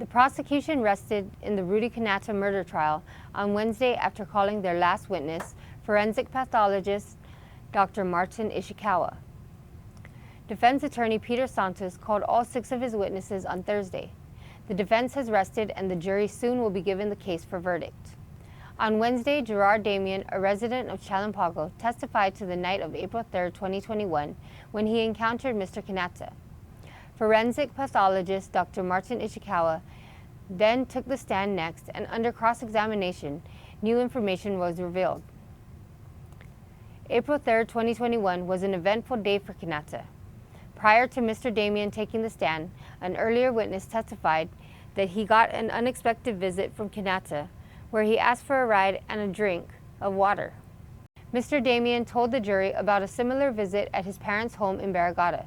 The prosecution rested in the Rudy Quinata murder trial on Wednesday after calling their last witness, forensic pathologist Dr. Martin Ishikawa. Defense attorney Peter Santos called all 6 of his witnesses on Thursday. The defense has rested and the jury soon will be given the case for verdict. On Wednesday, Gerard Damien, a resident of Chalampago, testified to the night of April 3, 2021, when he encountered Mr. Quinata. Forensic pathologist Dr. Martin Ishikawa then took the stand next, and under cross-examination, new information was revealed. April 3, 2021 was an eventful day for Quinata. Prior to Mr. Damien taking the stand, an earlier witness testified that he got an unexpected visit from Quinata, where he asked for a ride and a drink of water. Mr. Damien told the jury about a similar visit at his parents' home in Barrigada.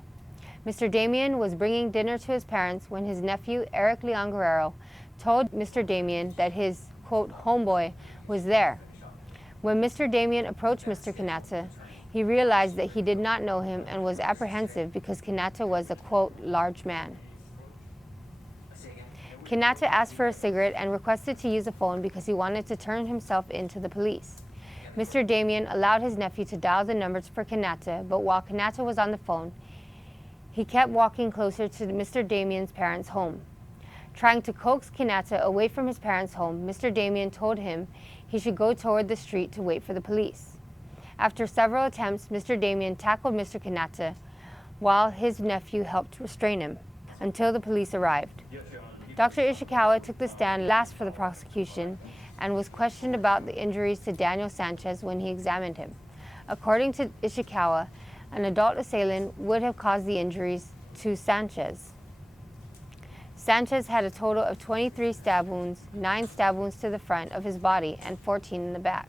Mr. Damien was bringing dinner to his parents when his nephew, Eric Leon Guerrero, told Mr. Damien that his, quote, homeboy was there. When Mr. Damien approached Mr. Quinata, he realized that he did not know him and was apprehensive because Quinata was a, quote, large man. Quinata asked for a cigarette and requested to use a phone because he wanted to turn himself in to the police. Mr. Damien allowed his nephew to dial the numbers for Quinata, but while Quinata was on the phone, he kept walking closer to Mr. Damien's parents' home. Trying to coax Quinata away from his parents' home, Mr. Damien told him he should go toward the street to wait for the police. After several attempts, Mr. Damien tackled Mr. Quinata while his nephew helped restrain him until the police arrived. Dr. Ishikawa took the stand last for the prosecution and was questioned about the injuries to Daniel Sanchez when he examined him. According to Ishikawa, an adult assailant would have caused the injuries to Sanchez. Sanchez had a total of 23 stab wounds, 9 stab wounds to the front of his body and 14 in the back.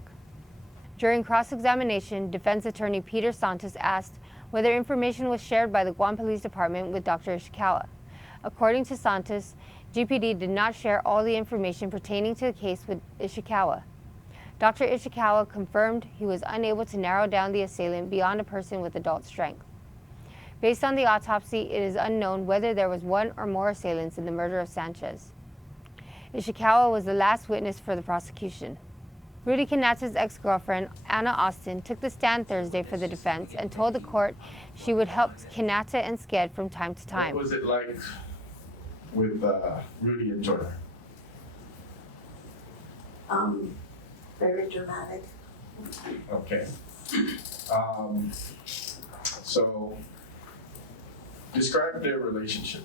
During cross-examination, defense attorney Peter Santos asked whether information was shared by the Guam Police Department with Dr. Ishikawa. According to Santos, GPD did not share all the information pertaining to the case with Ishikawa. Dr. Ishikawa confirmed he was unable to narrow down the assailant beyond a person with adult strength. Based on the autopsy, it is unknown whether there was one or more assailants in the murder of Sanchez. Ishikawa was the last witness for the prosecution. Rudy Quinata's ex-girlfriend, Anna Austin, took the stand Thursday for the defense and told the court she would help Quinata and Sked from time to time. What was it like with Rudy and Jordan? Very dramatic. Okay. So, describe their relationship.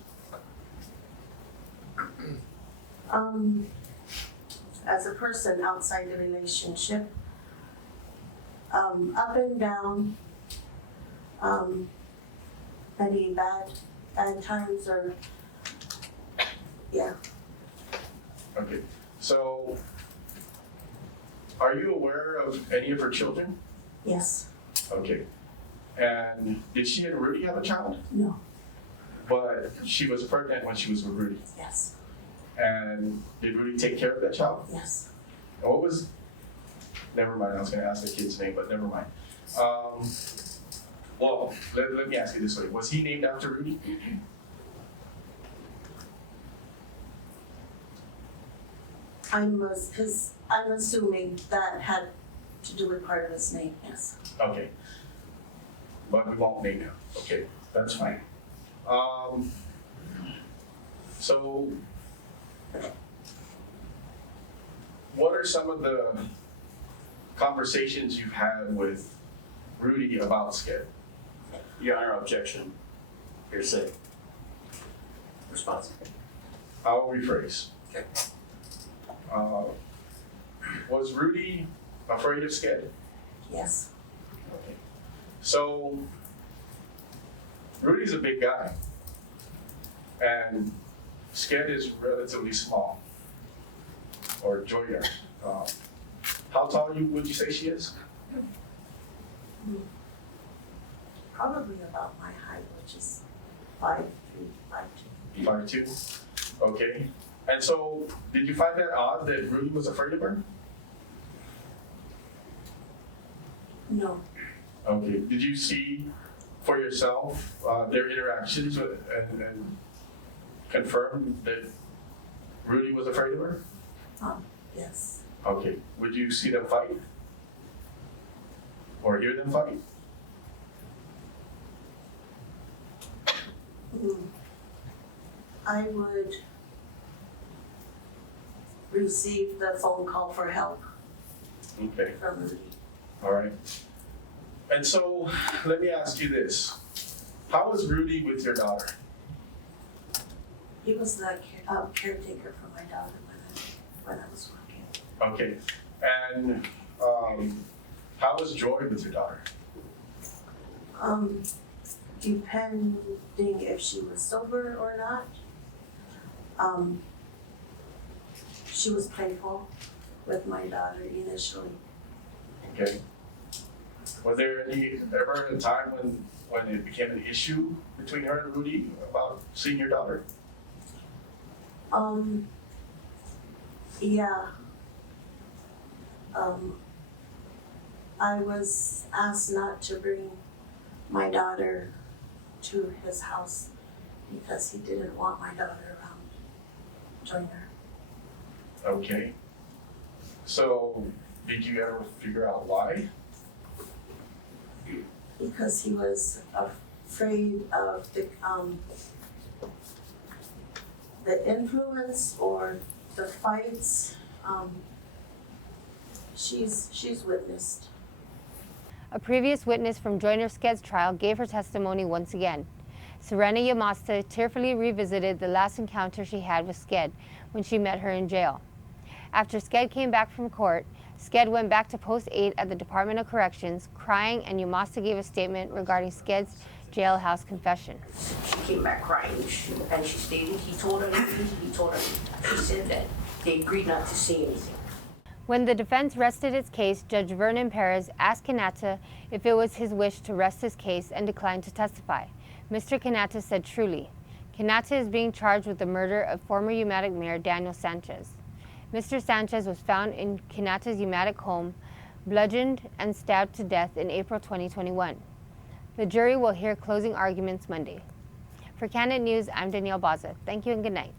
As a person outside the relationship, up and down, many bad times or, yeah. Okay. So, are you aware of any of her children? Yes. Okay. And did she and Rudy have a child? No. But she was pregnant when she was with Rudy. Yes. And did Rudy take care of that child? Yes. And what was, never mind, I was going to ask the kid's name, but never mind. Well, let me ask you this way. Was he named after Rudy? I'm assuming that had to do with part of his name, yes. Okay. But we won't name him. Okay, that's fine. So, what are some of the conversations you've had with Rudy about Sked? Your Honor, objection. Hearsay. Response. I'll rephrase. Okay. Was Rudy afraid of Sked? Yes. Okay. So, Rudy's a big guy, and Sked is relatively small, or Joya. How tall would you say she is? Probably about my height, which is 5'3", 5'2". 5'2". Okay. And so, did you find that odd that Rudy was afraid of her? No. Okay. Did you see for yourself their interactions and confirm that Rudy was afraid of her? Yes. Okay. Would you see them fight? Or hear them fight? I would receive the phone call for help Okay. from Rudy. All right. And so, let me ask you this. How was Rudy with your daughter? He was the caretaker for my daughter when I was working. Okay. And how was Joy with your daughter? Depending if she was sober or not. She was playful with my daughter initially. Okay. Was there ever a time when it became an issue between her and Rudy about seeing your daughter? Yeah. I was asked not to bring my daughter to his house because he didn't want my daughter around Joyner. Okay. So, did you ever figure out why? Because he was afraid of the influence or the fights. She's witnessed. A previous witness from Joyner Sked's trial gave her testimony once again. Sirena Yamasta tearfully revisited the last encounter she had with Sked when she met her in jail. After Sked came back from court, Sked went back to Post 8 at the Department of Corrections, crying, and Yamasta gave a statement regarding Sked's jailhouse confession. She came back crying, and she stated he told her everything. She said that they agreed not to say anything. When the defense rested its case, Judge Vernon Perez asked Quinata if it was his wish to rest his case and declined to testify. Mr. Quinata said truly. Quinata is being charged with the murder of former Umatic Mayor Daniel Sanchez. Mr. Sanchez was found in Quinata's Umatic home, bludgeoned and stabbed to death in April 2021. The jury will hear closing arguments Monday. For Kandit News, I'm Danielle Baza. Thank you and good night.